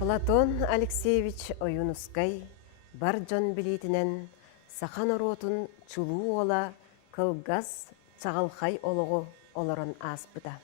Платон Алексеевич Оюнускай бар жон билетинен сахан оротун чулуу ола кылгас чагалхай ологу олорон аспыта.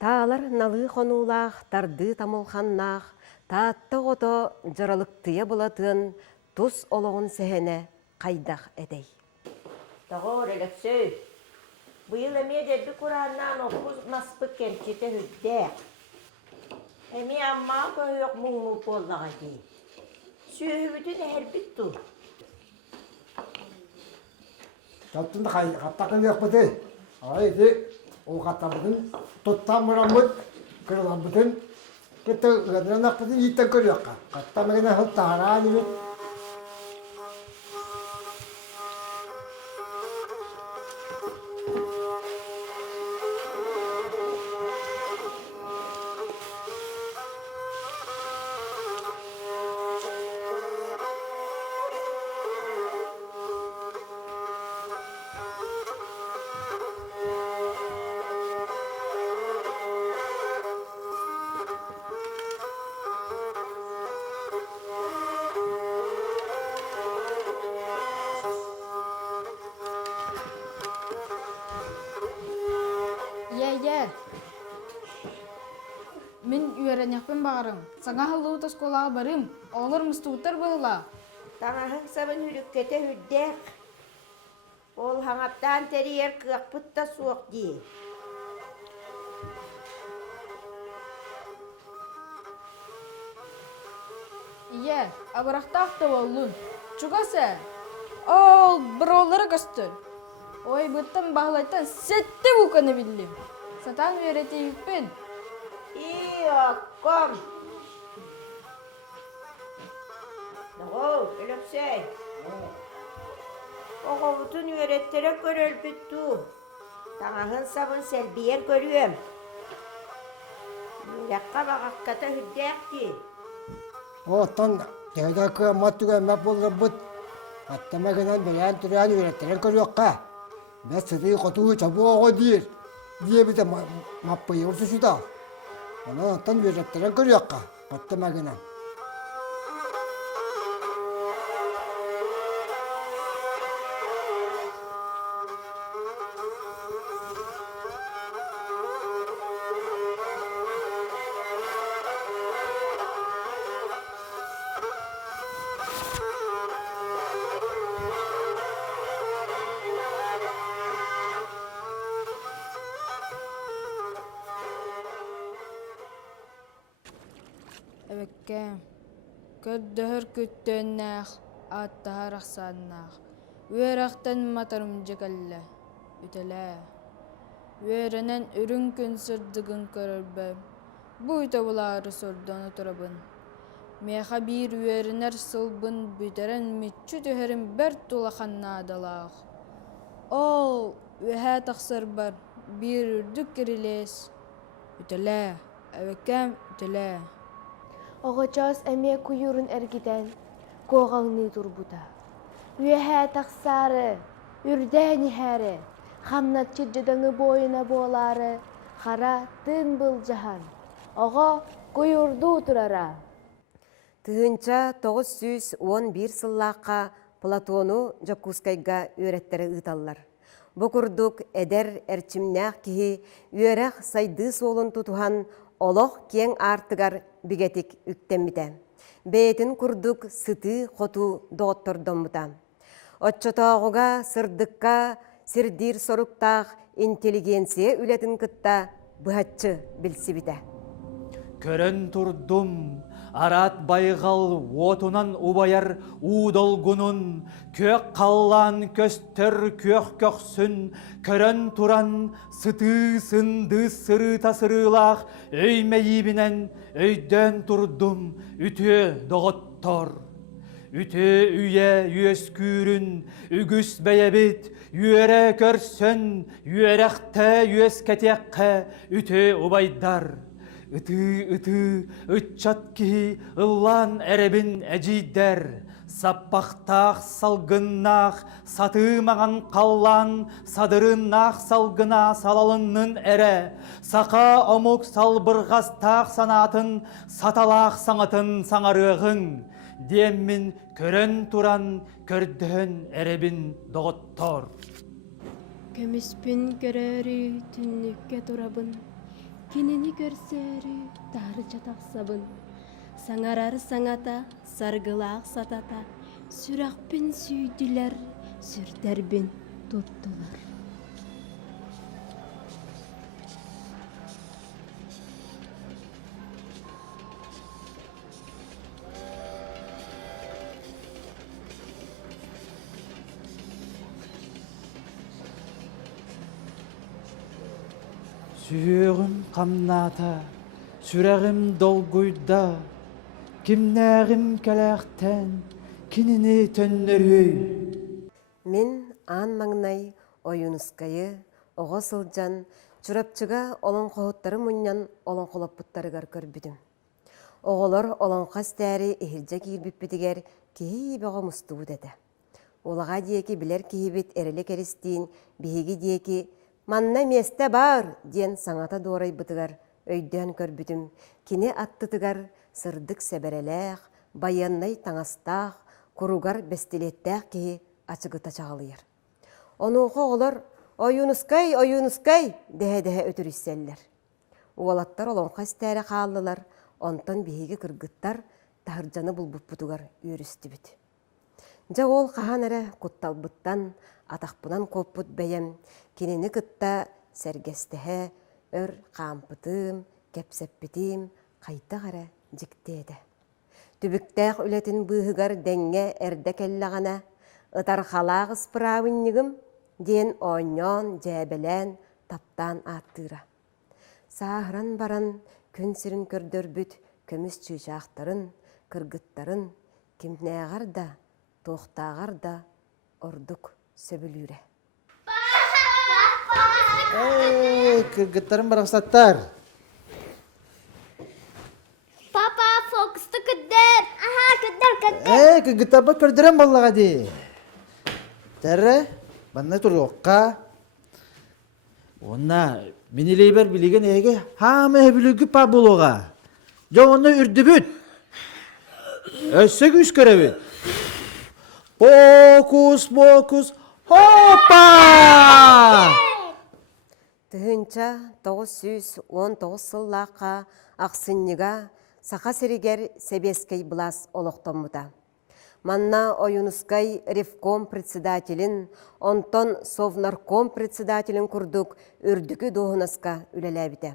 Таалар налы хонуулах тарды тамылханнах таатта ото жаралыктыя болатын тус ологун сехене кайдах эдей. Тағор, Алексей, бұйыл әме дәбі құраннан оқыз маспы кемчеті хүддәк. Әме амма көйек мұңы боллаға дей. Сүйі әрбіт тұр. Таптында қаттақын ек бұты. Айды, ол қаттамыдың тұттан мұрамыд, кірілан бұтын. Кетті ғадыран ақ бұтын еттен көрі еққа. Қаттамығына ғылттағаран үйет. Мен үйеренекпен бағарым. Саңа халуыта сколаға барым. Олар мұстуыттар болыла. Таңахың сабын үріккеті хүддәк. Ол хаңаптан тәрiyер күйек бұтта суық дей. Ие, абырақтақты олын. Чугасы, ол бір олары көстір. Ой, бұттан бағылайтан сәтті бұқаны білдім. Сатан үйереті үйіппен. Ком. Дағол, Алексей. Оға бұтын үйереттері көрір бүтту. Таңағын сабын сәлбиен көріем. Үйрекқа бағаққата хүддәкті. Оттан тәйді көй маттуға мәп болыр бұт. Аттамағынан бәлән түрән үйреттерін көрі еққа. Бәс сыды қотуы чабу оғы дейір. Дие біті маппайы ұрсы шыда. Ona tan verecekler görüyor ka, battı magana. Эбекке, көддөхөр күттөннәх, аттахар ақсаннах. Үйерақтан матарым жекәлі, үтелі. Үйерінен үрін күн сырдығын көрірбі. Бұйта бұлары сорданы тұрабын. Меха бір үйерінер сылбын бүтерін мүтчі төхерін бір тулақанна адалақ. Ол үйе тақсыр бар, бір үрдік керілес. Үтелі, әбеккем үтелі. Оғачас әме күйірін әргіден коғаңны тұрбыда. Үйәхә тақсары, үрдәні әрі, қамнат чеджедіңі бойына болары, қара тын бұл жахан. Оға күйірді тұрара. Тыынча 911 сыллаққа Платону Жакускайга үйреттері ұталар. Бұқырдық әдер әрчімнәқ кихи үйерақ сайды солын тұтуған олық кен артығар бігетік үктеміде. Бәйтін күрдік сыты қоту доғыттырдымыда. Отчотағыға сырдыққа сирдир сорықтақ интеллигенция үлетін күтті бұхатчы білсі біде. Көрін тұрдым, арат байғал отунан убаяр удолгунун, көк қаллан көстір көк көксін, көрін тұран сыты сынды сыры тасырылақ, өймейібінен өйден тұрдым, үті доғыттор. Үті үйе үйескүрін, үгіс бәйәбет, үйере көрсін, үйеректі үйескетеққа, үті убайдар. ыты, үтчат кихи ыллан әребін әжейдер, саппақтақ салгыннақ, сатымаған қаллан, садырыннақ салгына салалынның әрі, сақа омук салбырғастақ санатын, саталақ саңатын саңарығың, деммін көрін туран, көрдіхін әребін доғыттор. Көміспін көрәрі түннікке турабын, кенені көрсәрі тары жатақсабын. Саңарар саңата, саргылақ сатата, сүрақпен сүйділер, сүрдербен тұттылар. Сүйегім қамната, сүрәғім долгуйда, кімнәғім кәләқтен, кеніне төннөрүй. Мен аан маңнай ойунускайы, оға сылжан, чурапчыга олон қоғыттары мұньян олон қолаппыттарығар көрбүдім. Оғылар олон қас тәрі эхиржа киірбіппетігер кейі баға мұстуы деді. Олаға дейекі білер кейбет әрілі кәрістейін, бейгі дейекі «Манна месте бар» ден саңата дорай бұтығар, өйден көрбүдім. Кене аттытығар сырдық сәбәреләқ, баяннай таңастақ, құруғар бәстелеттәқ кейі ачығыта чағалыйыр. Онуғы олар «Ойунускай, ойунускай» дәе-дәе өтір үсселлер. Уалаттар олон қас тәрі қалылар, онтан бейгі кыргыттар тағыржаны бұлбұп бұтығар үйірісті біт. Жа ол қаған әрі құтталбыттан, атақпынан қоппыт бәйем, кенені кытта сәргестіхе, өр қампытым, кәпсәппетім, қайта қара жіктеді. Түбіктәқ үлетін бұғығар дәңге әрді кәллағана, ұтар қалақ ұспырауыннығым, ден ойнон, жәбелән, таптан аттыра. Сағыран баран, күн сірін көрдөр бүт, көміс чүйшақтарын, кыргыттарын, кемнәғар да, тоқтағар да, ордық сөбілуре. Кыргыттарым барақсаттар. Папа, фокусты күддер. Күддер. Кыргыттар бар көрдірем боллаға де. Тәрі, банна тұры оққа. Онна, менелей бар білеген әйге, хамы әбілігі па болуға. Жоғынны үрді бүт. Өссі күш көрі бүт. Фокус, хопа! Түхінча 919 сыллаққа ақсынныға сақа сірігер себескей бұлас олықтомыда. Манна ойунускай ревком председателін, онтон совнарком председателін күрдік үрдікі доғынаска үлеләбіді.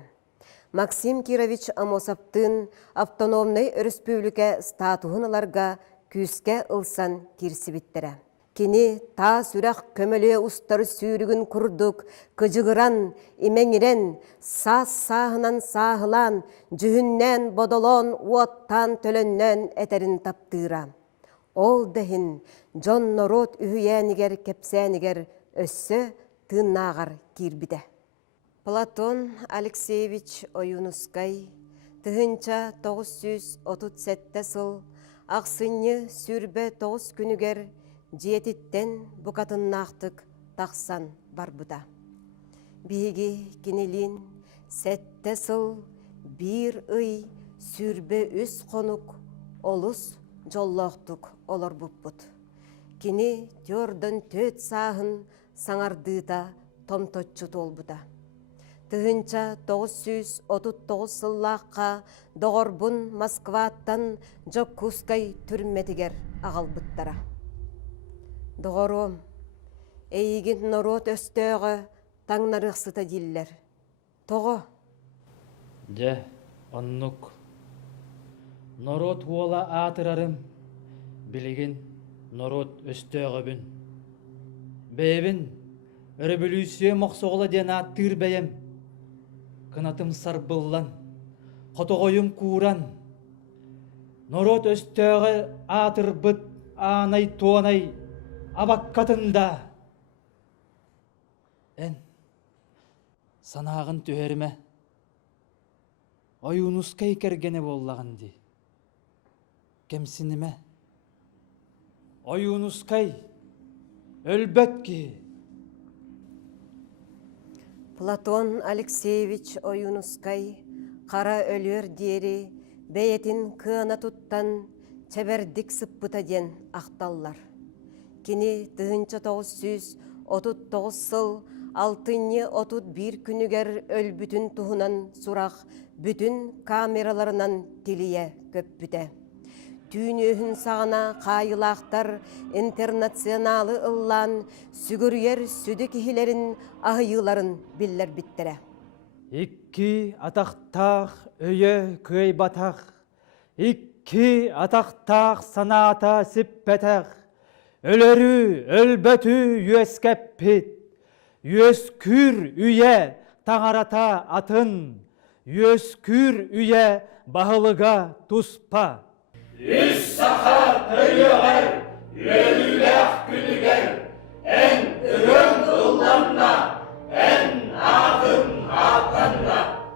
Максим Кирович Амосаптын автономный республика статуғыналарға күске ылсан кирсибиттері. Кені та сүрәқ көмөлі ұстары сүйрігін күрдік, күжігіран, имеңірен, сағынан сағылан, жүхіннен бодолон, уаттан төлөннен әтерін таптыра. Ол дәхін Джон Норот үйәнігер, кепсәнігер, өссі тыннағар кирбіде. Платон Алексеевич Ойунускай, тыхынча 937 сыл, ақсыны сүрбе 9 күнігер, жетіттен бұқатыннақтық тақсан бар бұда. Бейге кенелін сәтті сыл, бір үй сүрбе өз қонық, олыс жоллақтық олар бұппұт. Кені төрдін төт сағын саңардыда томтотчу тол бұда. Тыгынча 939 сыллаққа доғырбын Москваттан Жоккускай түрметігер ағал бұттара. Доғырым, әйгін народ өстөғі таңнарықсыта диллер. Тоғы? Де, оннук. Народ уола атырарым, білеген народ өстөғі бүн. Бәйбін, революция мақсоғыла ден аттыр бәйем. Кынатым сарбыллан, қотоғойым куран. Народ өстөғі атыр бұт, анай туанай, абаққатында. Ән, санағын түйеріме. Oyunuskay kergene bollağındı. Kemsinime. Oyunuskay. Ölbet ki. Платон Алексеевич Oyunuskay, қара өлер диери, бәйетін кыана туттан, чәбәрдік сыппыта ден ақталлар. Кені 1939 сыл, 6-31 күнігер өлбүтін туһунан сурақ, бүтін камераларынан тилие көппүтә. Түйнөһүн сағына қайылақтар интернационалы ыллан сүгүрьер сүді кихилерин ахыйыларын биллер биттере. Икки атақтақ өйе көй батақ. Икки атақтақ саната сиппетақ. Өлөрү, өлбөтү юескеппит. Юескүр үйе таңарата атын. Юескүр үйе бағылыға туспа. Үс сақа өйеғер, өліләқ күнігер, ән үрін ұлламна, ән ағын ағанна.